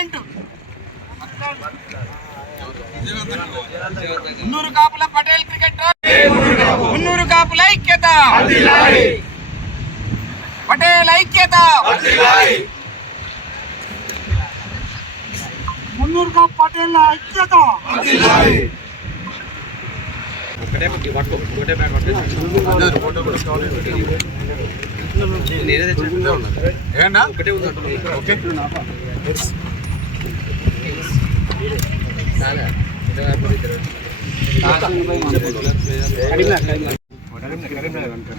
Government మున్నూరు కాపుల Patel cricket మున్నూరు కాపుల ఐక్యత. పటేల్ ఐక్యత. మున్నూరు కాపు పటేల్ ఐక్యత. ఏనా ఓకే.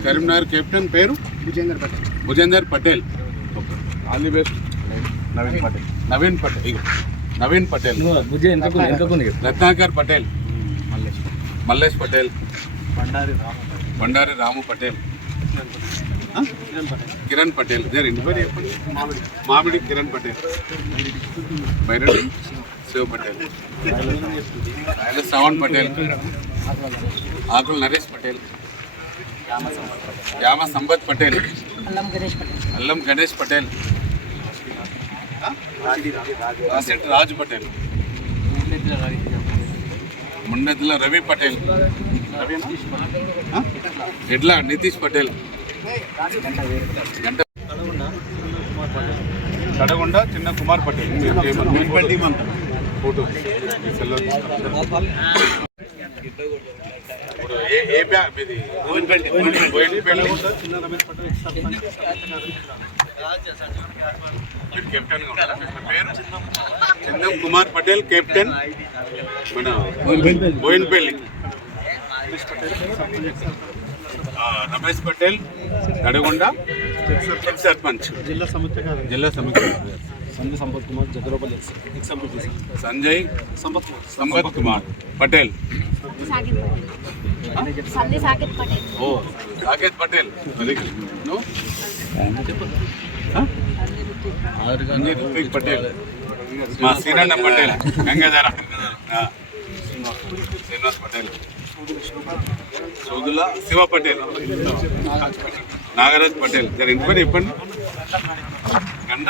కరీంనగర్ కెప్టెన్ పేరు? Bhujender Patel. All the best. Naveen Patel. Naveen Patel. Naveen Patel. Ratnakar Patel. Mallesh. Patel. Bandari Ramu Patel? Kiran Patel. పేరు చెప్పండి. మామిడి కిరణ్ పటేల్. బైరెడ్డి. శివ పటేల్. ఆయన శ్రవణ్ పటేల్. ఆకుల నరేష్ పటేల్. యామ సంపత్ పటేల్. అల్లం గణేష్ పటేల్. రాసెట్ రాజ్ పటేల్. ముండెద్దుల రవి పటేల్? ఎడ్ల నితీష్ పటేల్. కడగొండ చిన్న కుమార్ పటేల్. ఫోటో ఏ కెప్టెన్ పేరు చందం కుమార్ పటేల్ కెప్టెన్ మన బోయినపల్లి రమేష్ పటేల్ నడగొండ సర్పంచ్ జిల్లా సమస్య కాదు జిల్లా సమీక్ష సంజయ్ సంపత్ కుమార్ జగలోపల్లి ఎగ్జాంపుల్ సంజయ్ సంపత్ కుమార్ సంపత్ కుమార్ పటేల్ సాకిత్ పటేల్ సంధి సాకిత్ పటేల్ ఓ సాకేత్ పటేల్ వెరీ గుడ్ నువ్వు సంజయ్ ఋత్విక్ పటేల్ మా శ్రీరಣ್ణ పటేల్ గంగాధర ఆ. శ్రీనివాస్ పటేల్ సోదుల శివ పటేల్ నాగరాజ్ పటేల్ జర ఇంటి పేరు చెప్పండి గండ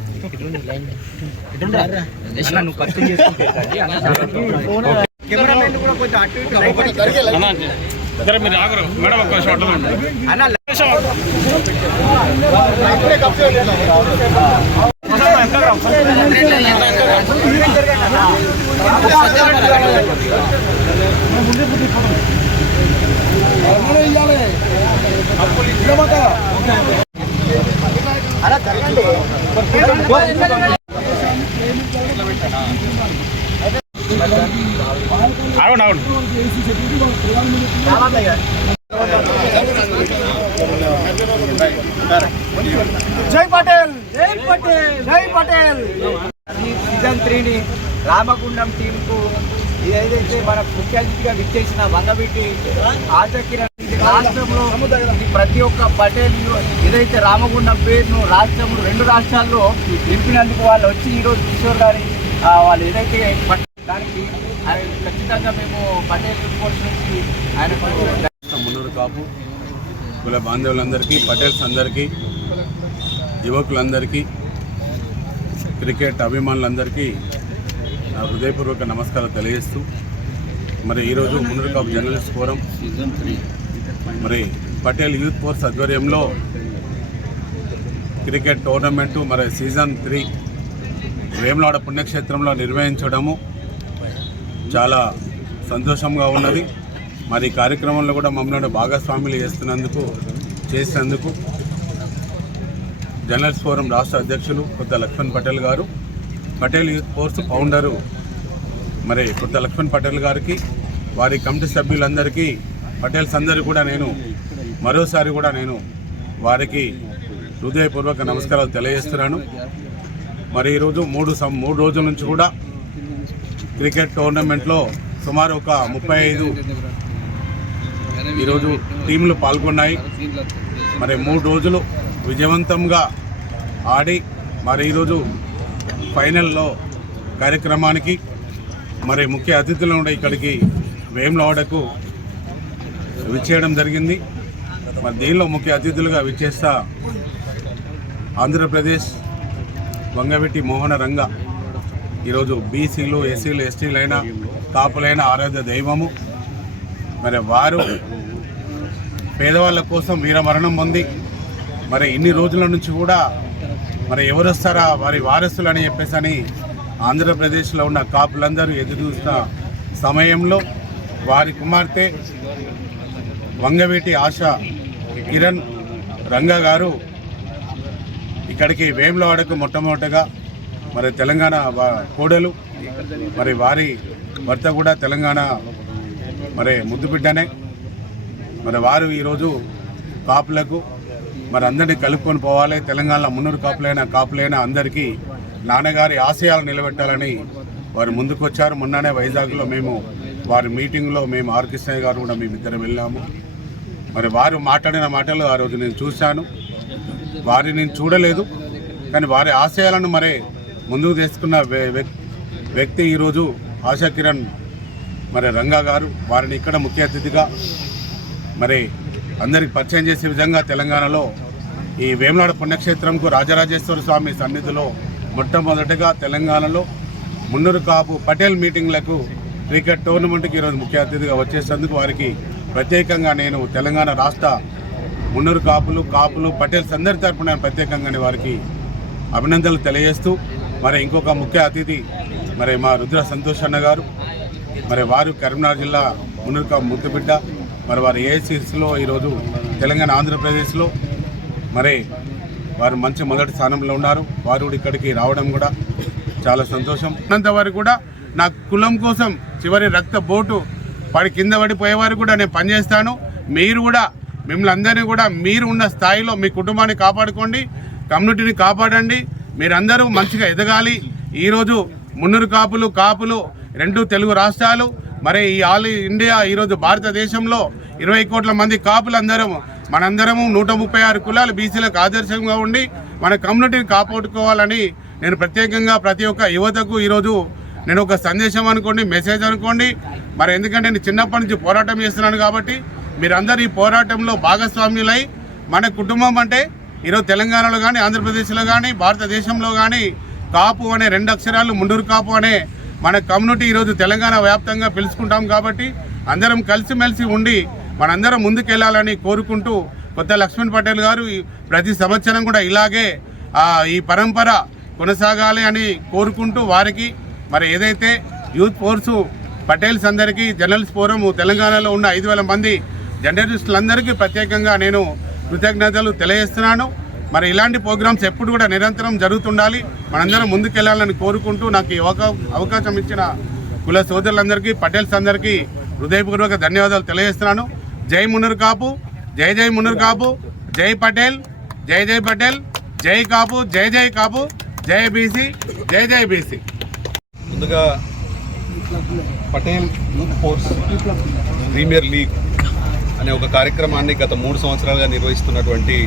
ప- మీరు ఆగరు మేడం ఒక షాట్ అవును అవును. జై పటేల్ జై పటేల్ జై పటేల్. ఈ సీజన్ త్రీని రామగుండం టీంకు ఏదైతే మన ముఖ్య అతిథిగా విచ్చేసిన వంగబెట్టి ఆచకిరణ్ రాష్ట్రంలో ప్రతి ఒక్క పటేల్ ఏదైతే రామగుండం పేరును రాష్ట్రంలో రెండు రాష్ట్రాల్లో నింపినందుకు వాళ్ళు వచ్చి ఈరోజు కిషోర్ గారి వాళ్ళు ఏదైతే దానికి ఆయన ఖచ్చితంగా మేము పటేల్ స్పోర్ట్స్ నుంచి ఆయన మున్నూరు కాపు కుల బాంధవులందరికీ పటేల్స్ అందరికీ యువకులందరికీ క్రికెట్ అభిమానులందరికీ నా హృదయపూర్వక నమస్కారాలు తెలియజేస్తూ మరి ఈరోజు Munnuru Kapu journalist forum season three మరి పటేల్ యూత్ ఫోర్స్ ఆధ్వర్యంలో క్రికెట్ టోర్నమెంటు మరి సీజన్ త్రీ వేములాడ పుణ్యక్షేత్రంలో నిర్వహించడము చాలా సంతోషంగా ఉన్నది. మరి కార్యక్రమంలో కూడా మమ్మల్ని భాగస్వాములు చేస్తున్నందుకు చేసినందుకు జర్నలిస్ట్ ఫోరం రాష్ట్ర అధ్యక్షులు కొత్త లక్ష్మణ్ పటేల్ గారు పటేల్ యూత్ ఫోర్స్ ఫౌండరు మరి కొత్త లక్ష్మణ్ పటేల్ గారికి వారి కమిటీ సభ్యులందరికీ పటేల్స్ అందరూ కూడా నేను మరోసారి కూడా నేను వారికి హృదయపూర్వక నమస్కారాలు తెలియజేస్తున్నాను. మరి ఈరోజు మూడు సం మూడు రోజుల నుంచి కూడా క్రికెట్ టోర్నమెంట్లో సుమారు ఒక ముప్పై ఐదు ఈరోజు టీంలు పాల్గొన్నాయి. మరి మూడు రోజులు విజయవంతంగా ఆడి మరి ఈరోజు ఫైనల్లో కార్యక్రమానికి మరి ముఖ్య అతిథులు ఇక్కడికి ఇక్కడికి వేములవాడకు విచ్చేయడం జరిగింది. మరి దీనిలో ముఖ్య అతిథులుగా విచ్చేస్తా ఆంధ్రప్రదేశ్ వంగవెట్టి మోహన రంగ ఈరోజు బీసీలు ఎస్సీలు ఎస్టీలైన కాపులైన ఆరాధ్య దైవము. మరి వారు పేదవాళ్ళ కోసం వీరమరణం పొంది మరి ఇన్ని రోజుల నుంచి కూడా మరి ఎవరు వస్తారా వారి వారసులు అని చెప్పేసి అని ఆంధ్రప్రదేశ్లో ఉన్న కాపులందరూ ఎదురు చూసిన సమయంలో వారి కుమార్తె వంగవీటి ఆశ కిరణ్ రంగా గారు ఇక్కడికి వేములవాడకు మొట్టమొదటగా మరి తెలంగాణ వా- కోడలు మరి వారి భర్త కూడా తెలంగాణ మరి ముద్దు బిడ్డనే. మరి వారు ఈరోజు కాపులకు మరి అందరినీ కలుపుకొని పోవాలి. తెలంగాణలో మున్నూరు కాపులైన కాపులైన అందరికీ నాన్నగారి ఆశయాలు నిలబెట్టాలని వారు ముందుకొచ్చారు. మొన్ననే వైజాగ్లో మేము వారి మీటింగ్లో మేము ఆర్ గారు కూడా మేమిద్దరం వెళ్ళాము. మరి వారు మాట్లాడిన మాటలు ఆ రోజు నేను చూశాను. వారిని నేను చూడలేదు. కానీ వారి ఆశయాలను మరి ముందుకు తీసుకున్న వ్య- వ్యక్తి ఈరోజు ఆశా కిరణ్ మరి రంగా గారు. వారిని ఇక్కడ ముఖ్య అతిథిగా మరి అందరికి పరిచయం చేసే విధంగా తెలంగాణలో ఈ వేములాడ పుణ్యక్షేత్రంకు రాజరాజేశ్వర స్వామి సన్నిధిలో మొట్టమొదటిగా తెలంగాణలో మున్నూరు కాపు పటేల్ మీటింగ్లకు క్రికెట్ టోర్నమెంట్కి ఈరోజు ముఖ్య అతిథిగా వచ్చేసేందుకు వారికి ప్రత్యేకంగా నేను తెలంగాణ రాష్ట్ర మున్నూరు కాపులు కాపులు పటేల్స్ అందరి తరపున నేను ప్రత్యేకంగా వారికి అభినందనలు తెలియజేస్తూ మరి ఇంకొక ముఖ్య అతిథి మరి మా రుద్ర సంతోష్ అన్న గారు మరి వారు కరీంనగర్ జిల్లా మున్నూరుకా ముద్దుబిడ్డ మరి వారు ఏఐసిసిలో ఈరోజు తెలంగాణ ఆంధ్రప్రదేశ్లో మరి వారు మంచి మొదటి స్థానంలో ఉన్నారు. వారు కూడా ఇక్కడికి రావడం కూడా చాలా సంతోషం. అంత వారు కూడా నా కులం కోసం చివరి రక్త బోటు పడి కింద పడిపోయేవారు కూడా నేను పనిచేస్తాను మీరు కూడా మిమ్మల్ని అందరినీ కూడా మీరు ఉన్న స్థాయిలో మీ కుటుంబాన్ని కాపాడుకోండి కమ్యూనిటీని కాపాడండి. మీరందరూ మంచిగా ఎదగాలి. ఈరోజు మున్నూరు కాపులు కాపులు రెండు తెలుగు రాష్ట్రాలు మరి ఈ ఆల్ ఇండియా ఈరోజు భారతదేశంలో ఇరవై కోట్ల మంది కాపులందరము మనందరము నూట ముప్పై ఆరు కులాలు బీసీలకు ఆదర్శంగా ఉండి మన కమ్యూనిటీని కాపాడుకోవాలని నేను ప్రత్యేకంగా ప్రతి ఒక్క యువతకు ఈరోజు నేను ఒక సందేశం అనుకోండి మెసేజ్ అనుకోండి. మరి ఎందుకంటే నేను చిన్నప్పటి నుంచి పోరాటం చేస్తున్నాను కాబట్టి మీరందరూ ఈ పోరాటంలో భాగస్వామ్యులై మన కుటుంబం అంటే ఈరోజు తెలంగాణలో కానీ ఆంధ్రప్రదేశ్లో కానీ భారతదేశంలో కానీ కాపు అనే రెండు అక్షరాలు ముండూరు కాపు అనే మన కమ్యూనిటీ ఈరోజు తెలంగాణ వ్యాప్తంగా పిలుచుకుంటాం కాబట్టి అందరం కలిసిమెలిసి ఉండి మనందరం ముందుకెళ్ళాలని కోరుకుంటూ కొత్త లక్ష్మణ్ పటేల్ గారు ప్రతి సంవత్సరం కూడా ఇలాగే ఈ పరంపర కొనసాగాలి అని కోరుకుంటూ వారికి మరి ఏదైతే యూత్ ఫోర్సు పటేల్స్ అందరికీ జర్నలిస్ట్ ఫోరం తెలంగాణలో ఉన్న ఐదు వేల మంది జర్నలిస్టులందరికీ ప్రత్యేకంగా నేను కృతజ్ఞతలు తెలియజేస్తున్నాను. మరి ఇలాంటి ప్రోగ్రామ్స్ ఎప్పుడు కూడా నిరంతరం జరుగుతుండాలి. మనందరం ముందుకెళ్ళాలని కోరుకుంటూ నాకు ఈ అవకా- అవకాశం ఇచ్చిన కుల సోదరులందరికీ పటేల్స్ అందరికీ హృదయపూర్వక ధన్యవాదాలు తెలియజేస్తున్నాను. జై మున్నూరు కాపు జై జై మున్నూరు కాపు జై పటేల్ జై జై పటేల్ జై కాపు జై జై కాపు జై బీసీ జై జై బీసీ. ముందుగా Patel youth force premier league అనే ఒక కార్యక్రమాన్ని గత మూడు సంవత్సరాలుగా నిర్వహిస్తున్నటువంటి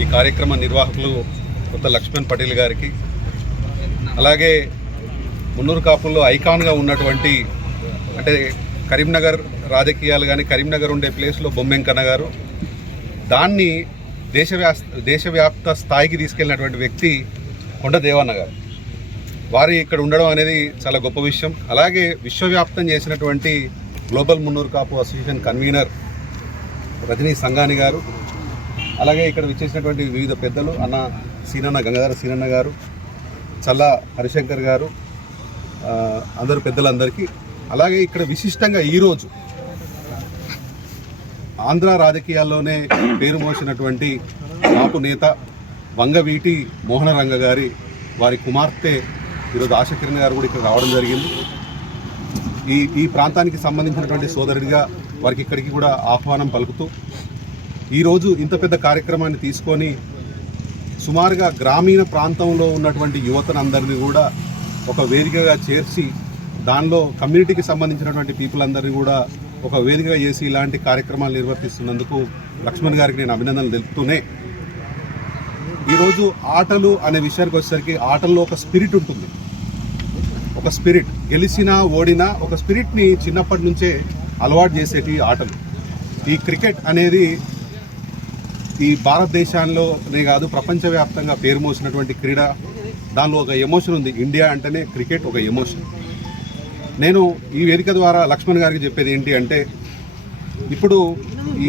ఈ కార్యక్రమ నిర్వాహకులు కొత్త లక్ష్మణ్ పటేల్ గారికి అలాగే మున్నూరు కాపుల్లో ఐకాన్గా ఉన్నటువంటి అంటే కరీంనగర్ రాజకీయాలు కానీ కరీంనగర్ ఉండే ప్లేస్లో బొమ్మెంకన్న గారు దాన్ని దేశవ్యా దేశవ్యాప్త స్థాయికి తీసుకెళ్ళినటువంటి వ్యక్తి కొండ దేవన్న గారు. వారి ఇక్కడ ఉండడం అనేది చాలా గొప్ప విషయం. అలాగే విశ్వవ్యాప్తం చేసినటువంటి global Munnuru Kapu association convener Rajani Sangani గారు అలాగే ఇక్కడ విచ్చేసినటువంటి వివిధ పెద్దలు అన్న సీనన్న గంగాధర సీనన్న గారు చల్ల హరిశంకర్ గారు అందరు పెద్దలందరికీ అలాగే ఇక్కడ విశిష్టంగా ఈరోజు ఆంధ్ర రాజకీయాల్లోనే పేరు మోసినటువంటి కాపు నేత వంగవీటి మోహనరంగ గారి వారి కుమార్తె ఈరోజు ఆశకిరణ్ గారు కూడా ఇక్కడ రావడం జరిగింది. ఈ ఈ ప్రాంతానికి సంబంధించినటువంటి సోదరుడిగా వారికి ఇక్కడికి కూడా ఆహ్వానం పలుకుతూ ఈరోజు ఇంత పెద్ద కార్యక్రమాన్ని తీసుకొని సుమారుగా గ్రామీణ ప్రాంతంలో ఉన్నటువంటి యువతనందరినీ కూడా ఒక వేదికగా చేర్చి దానిలో కమ్యూనిటీకి సంబంధించినటువంటి పీపుల్ అందరినీ కూడా ఒక వేదికగా చేసి ఇలాంటి కార్యక్రమాలు నిర్వర్తిస్తున్నందుకు లక్ష్మణ్ గారికి నేను అభినందనలు తెలుపుతూనే ఈరోజు ఆటలు అనే విషయానికి వచ్చేసరికి ఆటల్లో ఒక స్పిరిట్ ఉంటుంది. ఒక స్పిరిట్ గెలిచినా ఓడినా ఒక స్పిరిట్ని చిన్నప్పటి నుంచే అలవాటు చేసేటి ఆటలు. ఈ క్రికెట్ అనేది ఈ భారతదేశంలోనే కాదు ప్రపంచవ్యాప్తంగా పేరు మోసినటువంటి క్రీడ. దానిలో ఒక ఎమోషన్ ఉంది. ఇండియా అంటేనే క్రికెట్ ఒక ఎమోషన్. నేను ఈ వేదిక ద్వారా లక్ష్మణ్ గారికి చెప్పేది ఏంటి అంటే ఇప్పుడు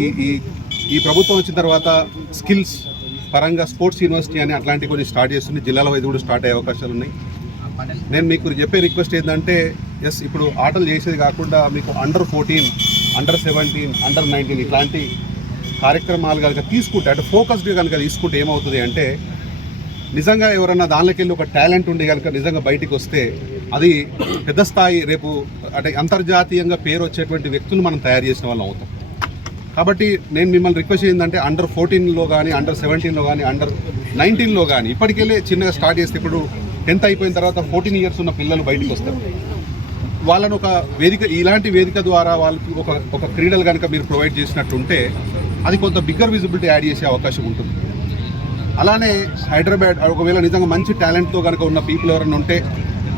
ఈ ఈ ఈ ప్రభుత్వం వచ్చిన తర్వాత స్కిల్స్ పరంగా స్పోర్ట్స్ యూనివర్సిటీ అని అట్లాంటివి కొన్ని స్టార్ట్ చేస్తుంది. జిల్లాల వైద్యుడు కూడా స్టార్ట్ అయ్యే అవకాశాలు ఉన్నాయి. నేను మీకు చెప్పే రిక్వెస్ట్ ఏంటంటే ఎస్ ఇప్పుడు ఆటలు చేసేది కాకుండా మీకు under fourteen under seventeen under nineteen ఇట్లాంటి కార్యక్రమాలు కనుక తీసుకుంటే అంటే ఫోకస్డ్గా కనుక తీసుకుంటే ఏమవుతుంది అంటే నిజంగా ఎవరన్నా దానిలోకి వెళ్ళి ఒక టాలెంట్ ఉండి కనుక నిజంగా బయటికి వస్తే అది పెద్ద స్థాయి రేపు అంటే అంతర్జాతీయంగా పేరు వచ్చేటువంటి వ్యక్తులు మనం తయారు చేసిన వాళ్ళం అవుతాం. కాబట్టి నేను మిమ్మల్ని రిక్వెస్ట్ ఏంటంటే అండర్ ఫోర్టీన్లో కానీ అండర్ సెవెంటీన్లో కానీ అండర్ నైన్టీన్లో కానీ ఇప్పటికెళ్ళే చిన్నగా స్టార్ట్ చేస్తే ఇప్పుడు టెన్త్ అయిపోయిన తర్వాత ఫోర్టీన్ ఇయర్స్ ఉన్న పిల్లలు బయటకు వస్తారు. వాళ్ళను ఒక వేదిక ఇలాంటి వేదిక ద్వారా వాళ్ళకి ఒక ఒక క్రీడలు కనుక మీరు ప్రొవైడ్ చేసినట్టుంటే అది కొంత బిగ్గర్ విజిబిలిటీ యాడ్ చేసే అవకాశం ఉంటుంది. అలానే హైదరాబాద్ ఒకవేళ నిజంగా మంచి టాలెంట్తో కనుక ఉన్న పీపుల్ ఎవరైనా ఉంటే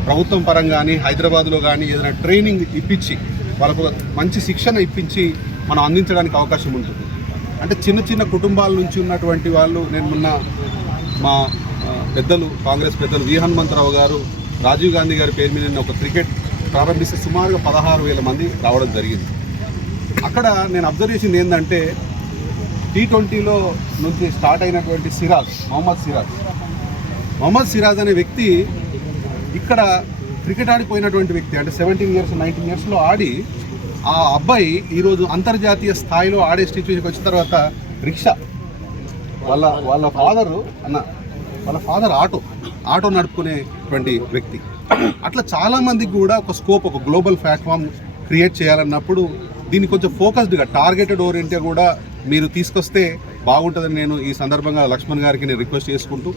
ప్రభుత్వం పరంగా కానీ హైదరాబాద్లో కానీ ఏదైనా ట్రైనింగ్ ఇప్పించి వాళ్ళకు మంచి శిక్షణ ఇప్పించి మనం అందించడానికి అవకాశం ఉంటుంది. అంటే చిన్న చిన్న కుటుంబాల నుంచి ఉన్నటువంటి వాళ్ళు నేను మొన్న మా పెద్దలు కాంగ్రెస్ పెద్దలు వి. హనుమంతరావు గారు రాజీవ్ గాంధీ గారి పేరు మీద ఒక క్రికెట్ ప్రారంభిస్తే సుమారుగా పదహారు వేల మంది రావడం జరిగింది. అక్కడ నేను అబ్జర్వ్ చేసింది ఏంటంటే టీ ట్వంటీలో నుంచి స్టార్ట్ అయినటువంటి సిరాజ్ మొహమ్మద్ సిరాజ్. మొహమ్మద్ సిరాజ్ అనే వ్యక్తి ఇక్కడ క్రికెట్ ఆడిపోయినటువంటి వ్యక్తి అంటే సెవెంటీన్ ఇయర్స్ నైన్టీన్ ఇయర్స్లో ఆడి ఆ అబ్బాయి ఈరోజు అంతర్జాతీయ స్థాయిలో ఆడే స్టేజ్కి వచ్చిన తర్వాత రిక్షా వాళ్ళ వాళ్ళ ఫాదరు అన్న వాళ్ళ ఫాదర్ ఆటో ఆటో నడుపుకునేటువంటి వ్యక్తి. అట్లా చాలామందికి కూడా ఒక స్కోప్ ఒక గ్లోబల్ ప్లాట్ఫామ్ క్రియేట్ చేయాలన్నప్పుడు దీన్ని కొంచెం ఫోకస్డ్గా టార్గెటెడ్ ఓరియంటే కూడా మీరు తీసుకొస్తే బాగుంటుందని నేను ఈ సందర్భంగా లక్ష్మణ్ గారికి నేను రిక్వెస్ట్ చేసుకుంటూ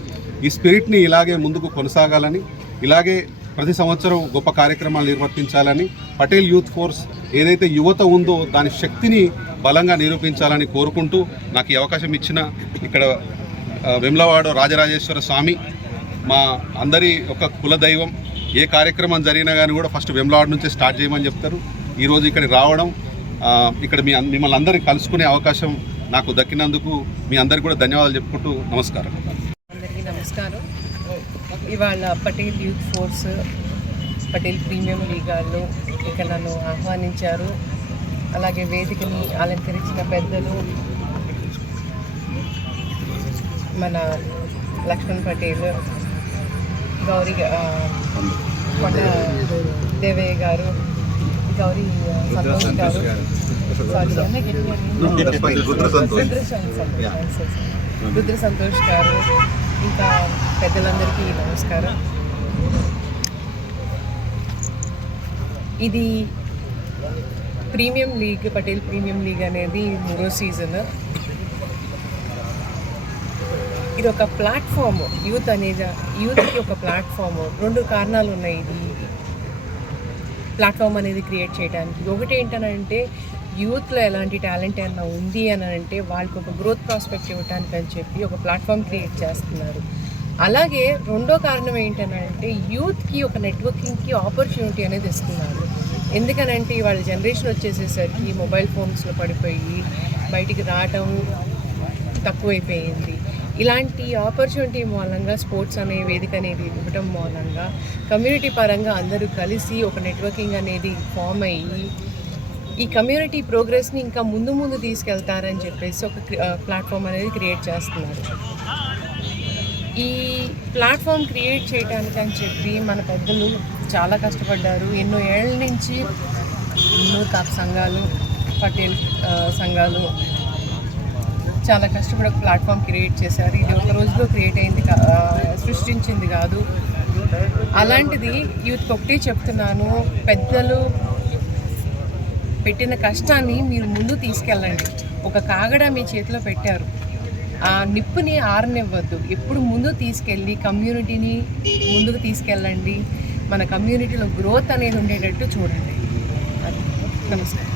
ఈ స్పిరిట్ని ఇలాగే ముందుకు కొనసాగాలని ఇలాగే ప్రతి సంవత్సరం గొప్ప కార్యక్రమాలు నిర్వర్తించాలని పటేల్ యూత్ ఫోర్స్ ఏదైతే యువత ఉందో దాని శక్తిని బలంగా నిరూపించాలని కోరుకుంటూ నాకు ఈ అవకాశం ఇచ్చిన ఇక్కడ వెమ్లవాడ రాజరాజేశ్వర స్వామి మా అందరి ఒక కులదైవం. ఏ కార్యక్రమం జరిగినా కానీ కూడా ఫస్ట్ వెమ్లవాడ నుంచే స్టార్ట్ చేయమని చెప్తారు. ఈరోజు ఇక్కడికి రావడం ఇక్కడ మీ మిమ్మల్ని అందరినీ కలుసుకునే అవకాశం నాకు దక్కినందుకు మీ అందరికీ కూడా ధన్యవాదాలు చెప్పుకుంటూ నమస్కారం. అందరికీ నమస్కారం. ఇవాళ Patel youth force Patel premium లీగాల్లో ఇక్కడ నన్ను ఆహ్వానించారు. అలాగే వేదికని అలంకరించిన పెద్దలు మన లక్ష్మణ్ పటేల్ గౌరీ కొండ దేవయ్య గారు గౌరీ సంతోష్ గారు. సారీ రుద్ర సంతోష్ గారు ఇంకా పెద్దలందరికీ నమస్కారం. ఇది premium league Patel premium league అనేది మూడో సీజన్. ఇది ఒక ప్లాట్ఫామ్. యూత్ అనేది యూత్కి ఒక ప్లాట్ఫామ్. రెండు కారణాలు ఉన్నాయి ఇది ప్లాట్ఫామ్ అనేది క్రియేట్ చేయడానికి. ఒకటి ఏంటనంటే యూత్లో ఎలాంటి టాలెంట్ ఏమైనా ఉంది అని అంటే వాళ్ళకి ఒక గ్రోత్ ప్రాస్పెక్ట్ ఇవ్వడానికి అని చెప్పి ఒక ప్లాట్ఫామ్ క్రియేట్ చేస్తున్నారు. అలాగే రెండో కారణం ఏంటనంటే యూత్కి ఒక నెట్వర్కింగ్కి ఆపర్చునిటీ అనేది ఇస్తున్నారు. ఎందుకనంటే వాళ్ళ జనరేషన్ వచ్చేసేసరికి మొబైల్ ఫోన్స్లో పడిపోయి బయటికి రావటం తక్కువైపోయింది. ఇలాంటి ఆపర్చునిటీ మూలంగా స్పోర్ట్స్ అనే వేదిక అనేది ఇవ్వడం మూలంగా కమ్యూనిటీ పరంగా అందరూ కలిసి ఒక నెట్వర్కింగ్ అనేది ఫామ్ అయ్యి ఈ కమ్యూనిటీ ప్రోగ్రెస్ని ఇంకా ముందు ముందు తీసుకెళ్తారని చెప్పేసి ఒక ప్లాట్ఫామ్ అనేది క్రియేట్ చేస్తున్నారు. ఈ ప్లాట్ఫామ్ క్రియేట్ చేయడానికి అని చెప్పి మన పెద్దలు చాలా కష్టపడ్డారు. ఎన్నో ఏళ్ళ నుంచి ఎన్నో కాపు సంఘాలు పటేల్ సంఘాలు చాలా కష్టపడి ఒక ప్లాట్ఫామ్ క్రియేట్ చేశారు. ఇది ఒక రోజులో క్రియేట్ అయింది కా- సృష్టించింది కాదు. అలాంటిది యూత్కి ఒకటి చెప్తున్నాను. పెద్దలు పెట్టిన కష్టాన్ని మీరు ముందు తీసుకెళ్ళండి. ఒక కాగడ మీ చేతిలో పెట్టారు. ఆ నిప్పుని ఆరనివ్వద్దు. ఎప్పుడు ముందు తీసుకెళ్ళి కమ్యూనిటీని ముందుకు తీసుకెళ్ళండి. మన కమ్యూనిటీలో గ్రోత్ అనేది ఉండేటట్టు చూడండి. నమస్కారం.